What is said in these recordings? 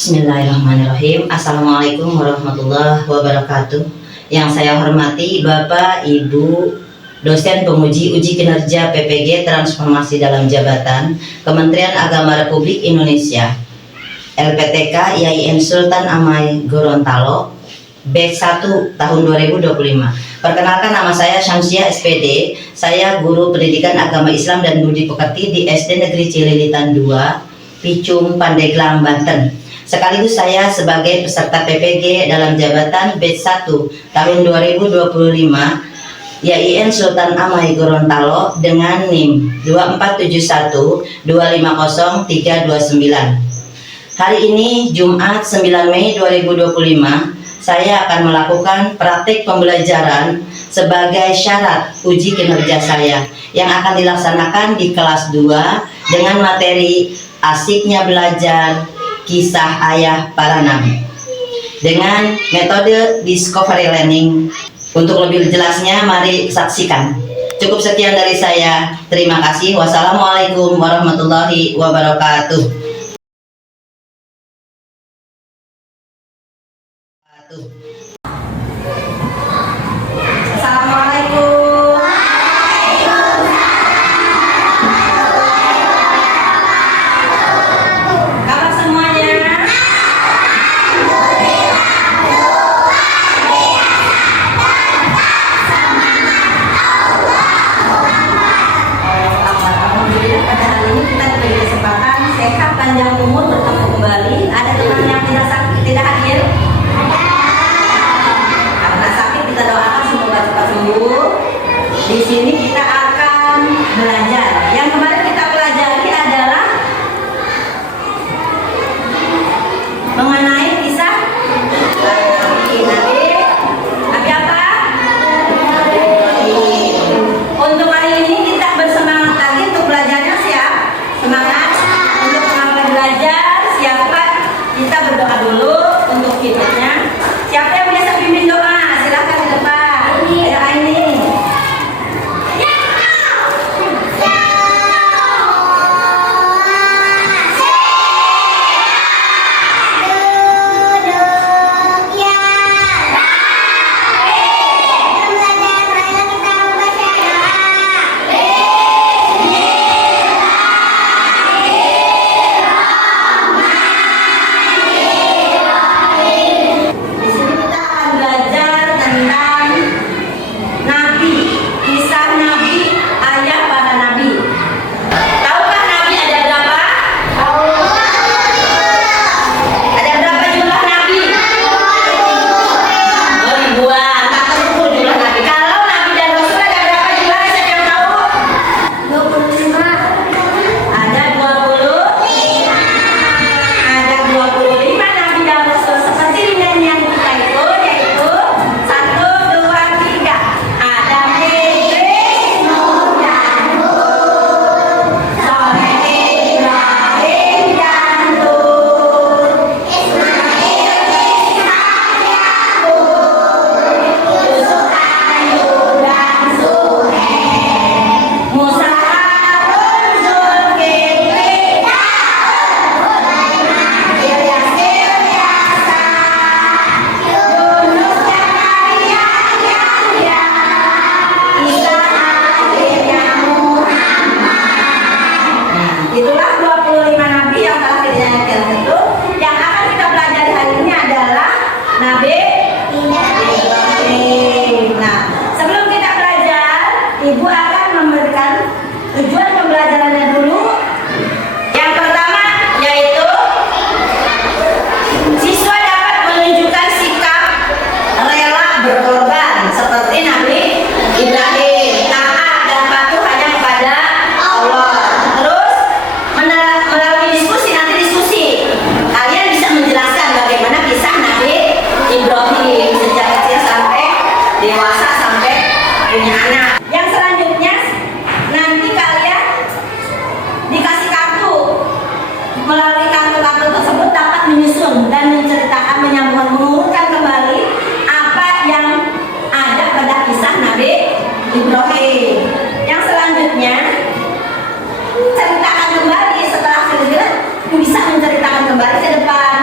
Bismillahirrahmanirrahim. Assalamualaikum warahmatullahi wabarakatuh. Yang saya hormati Bapak, Ibu, dosen penguji uji kinerja PPG Transformasi dalam Jabatan Kementerian Agama Republik Indonesia, LPTK YIN Sultan Amai Gorontalo, batch 1 tahun 2025. Perkenalkan, nama saya Syamsiah SPD. Saya guru pendidikan agama Islam dan budi pekerti di SD Negeri Cililitan 2, Picung, Pandeglang, Banten. Sekaligus saya sebagai peserta PPG dalam jabatan batch 1 tahun 2025 YIN Sultan Amai Gorontalo dengan NIM 2471250-329. Hari ini Jumat 9 Mei 2025, saya akan melakukan praktik pembelajaran sebagai syarat uji kinerja saya yang akan dilaksanakan di kelas 2 dengan materi asiknya belajar kisah ayah para nabi dengan metode discovery learning. Untuk lebih jelasnya mari saksikan. Cukup sekian dari saya. Terima kasih. Wassalamualaikum warahmatullahi wabarakatuh. Panjang umur, bertemu kembali. Ada teman yang tidak sakit, tidak hadir? Karena sakit kita doakan semoga cepat sembuh. Di sini kita akan belajar. Yang kemarin kita pelajari adalah mengenai kisah Nabi apa? Untuk hari ini kita bersemangat lagi untuk belajarnya. Siap? Semangat? Belajar, siapa? Kita berdoa dulu untuk hidupnya. Siapa yang biasa pimpin doa? Silakan di depan. Ayo Aini. Itulah 25 nabi yang telah dinyatakan itu. Yang akan kita pelajari hari ini adalah Nabi Ibrahim. Nah, sebelum kita belajar, Ibu akan memberikan tujuan pembelajarannya dulu. Yang pertama yaitu siswa dapat menunjukkan sikap rela berkorban seperti Nabi Ibrahim, taat dan patuh hanya kepada Allah. Melalui diskusi, nanti diskusi kalian bisa menjelaskan bagaimana kisah Nabi Ibrahim sejak kecil sampai dewasa sampai punya anak. Yang selanjutnya nanti kalian dikasih kartu. Melalui kartu-kartu tersebut dapat menyusun dan menceritakan, menyambungkan, mengurutkan kembali apa yang ada pada kisah Nabi Ibrahim. Yang selanjutnya ceritakan kembali setelah selesai, bisa menceritakan kembali ke depan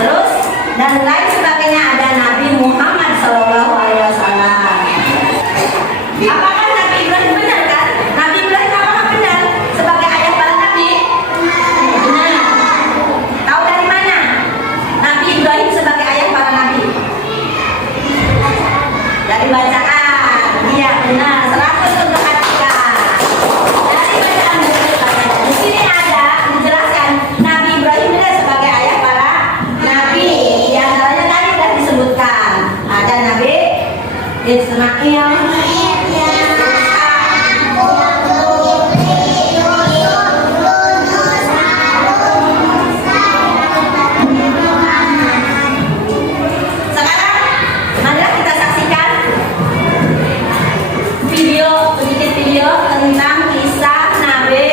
Terus dan lain sebagainya ada Nabi Muhammad Shallallahu Alaihi Wasallam. Apakah Nabi Ibrahim benar kan? Nabi Ibrahim apakah benar sebagai ayah para nabi? Benar. Tahu dari mana Nabi Ibrahim sebagai ayah para nabi? Dari bacaan. Iya benar. 100 untuk Atika. Dari bacaan di sini ada menjelaskan Nabi Ibrahim benar sebagai ayah para nabi. Di antaranya tadi sudah disebutkan ada Nabi Ismail. Tentang kisah Nabi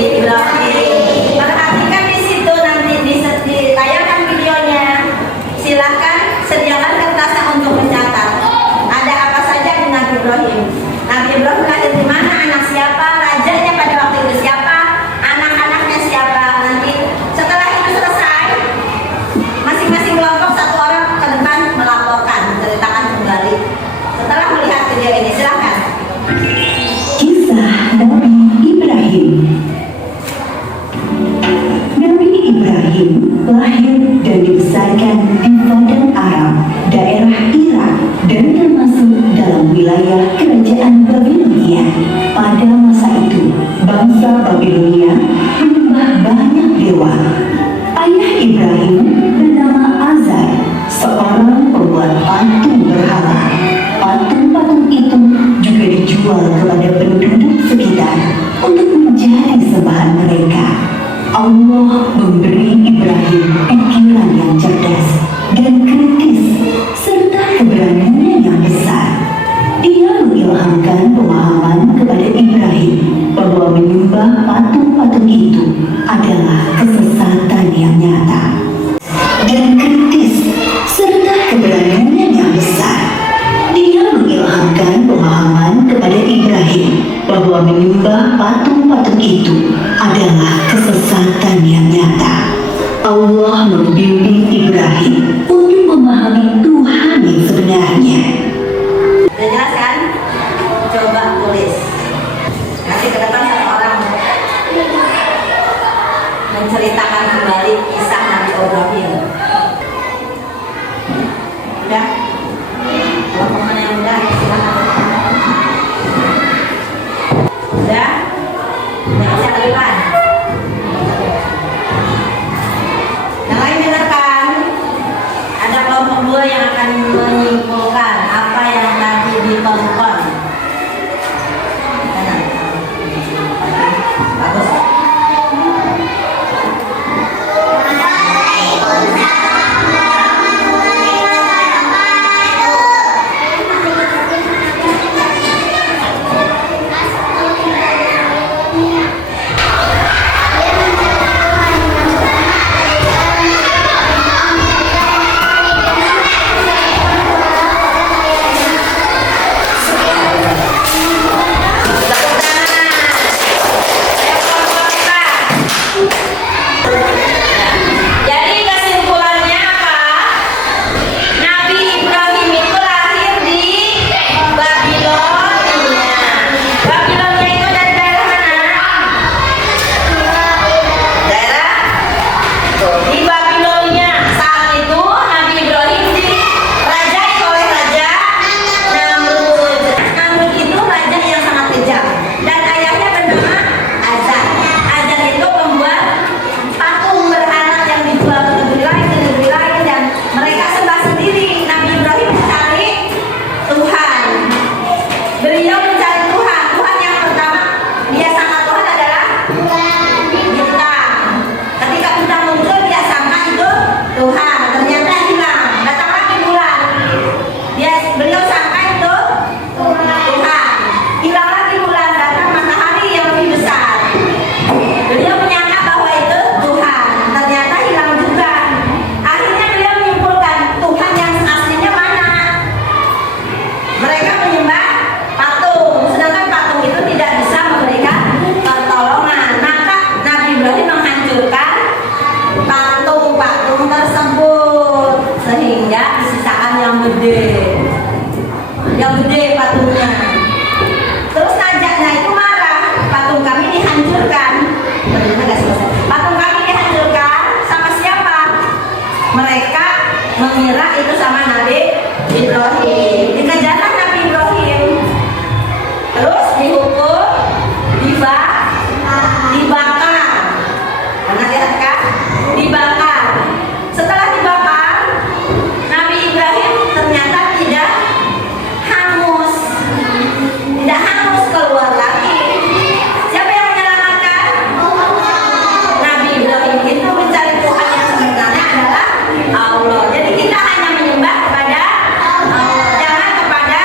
Ibrahim. Perhatikan di situ nanti ditayangkan videonya. Silahkan sediakan kertasnya untuk mencatat. Ada apa saja di Nabi Ibrahim. Nabi Ibrahim lahir di mana, anak siapa, rajanya pada waktu itu siapa, anak-anaknya siapa. Nanti setelah itu selesai, masing-masing kelompok satu orang ke depan melaporkan, menceritakan kembali. Setelah melihat video ini, silahkan. Nabi Ibrahim. Nabi Ibrahim lahir dan dibesarkan di Padang Aram, daerah Irak, dan termasuk dalam wilayah kerajaan Babilonia. Pada masa itu, bangsa Babilonia menyembah banyak dewa. Ayah Ibrahim bernama Azar, seorang pembuat patung berhala. Patung-patung itu juga dijual kepada penduduk sekitar untuk menjadi sembahan mereka. Allah memberi Ibrahim pikiran yang cerdas dan kritis serta keberanian yang besar. Dia mengilhamkan pemahaman kepada Ibrahim bahwa menyembah patung-patung itu adalah kesesatan yang nyata. Dan kritis serta keberanian yang besar. Dia mengilhamkan pemahaman kepada Ibrahim bahwa menyembah patung-patung itu adalah kesesatan yang nyata. Allah membimbing Ibrahim untuk memahami Tuhan yang sebenarnya. Sudah jelas kan? Coba tulis. Nanti ke depan satu orang menceritakan kembali kisah Nabi Ibrahim. Udah? Kelompok mana yang udah? Udah? Yang bisa ke depan. Yang lain dengarkan. Ada kelompok 2 yang akan menyimpulkan apa yang tadi ditonton. Bagus. mereka mengira itu sama Nabi Ibrahim. Dikejarlah Nabi Ibrahim, terus dihukum, dibakar. Pernah lihat kan? Dibakar. Setelah dibakar, Nabi Ibrahim ternyata tidak hangus keluar lagi. Siapa yang menyelamatkan? Nabi Ibrahim itu mencari Tuhan yang sebenarnya adalah Allah. Jadi kita hanya menyembah kepada Allah, jangan kepada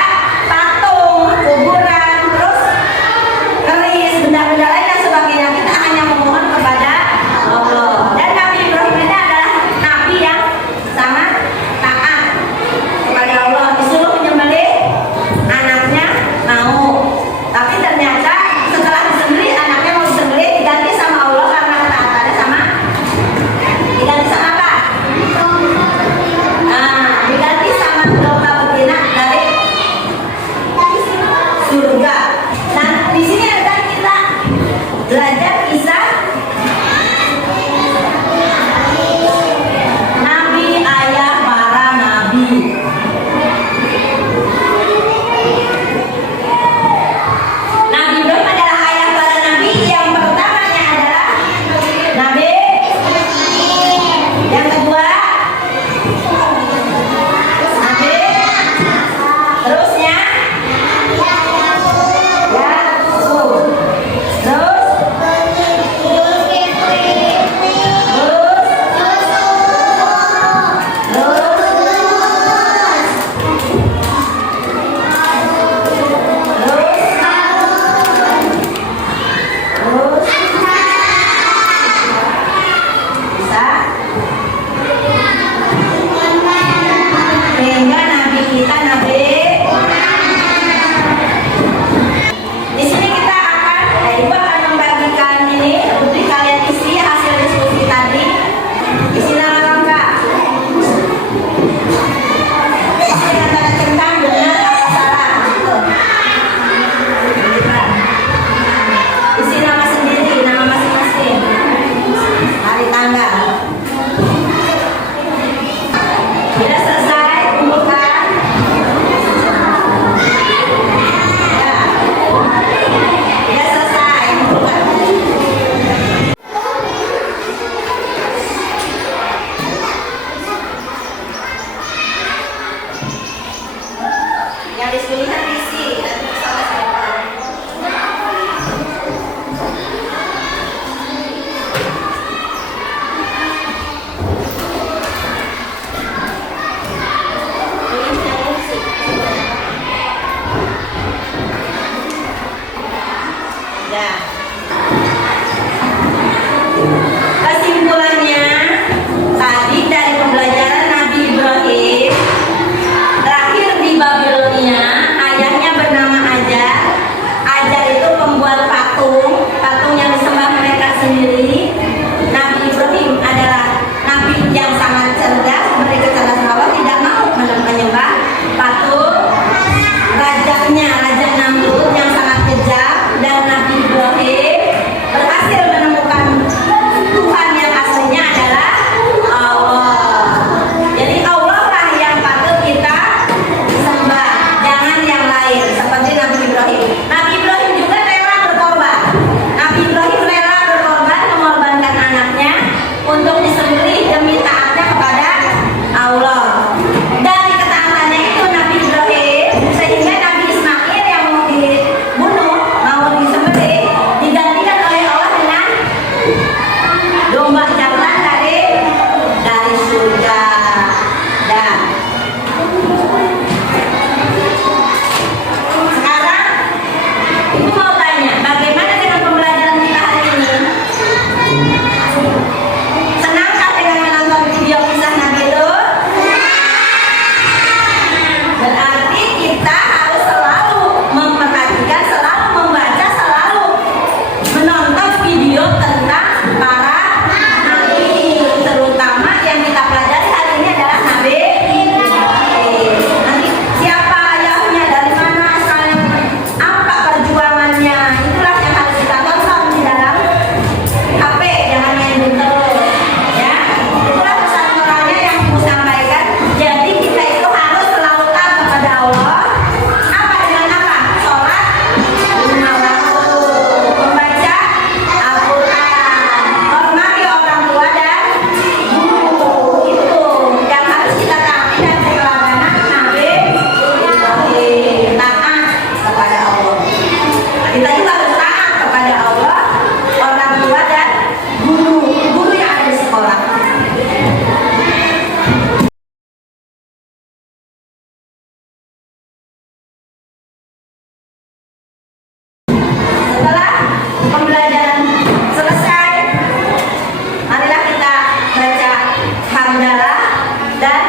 dan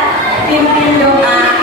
pimpin doa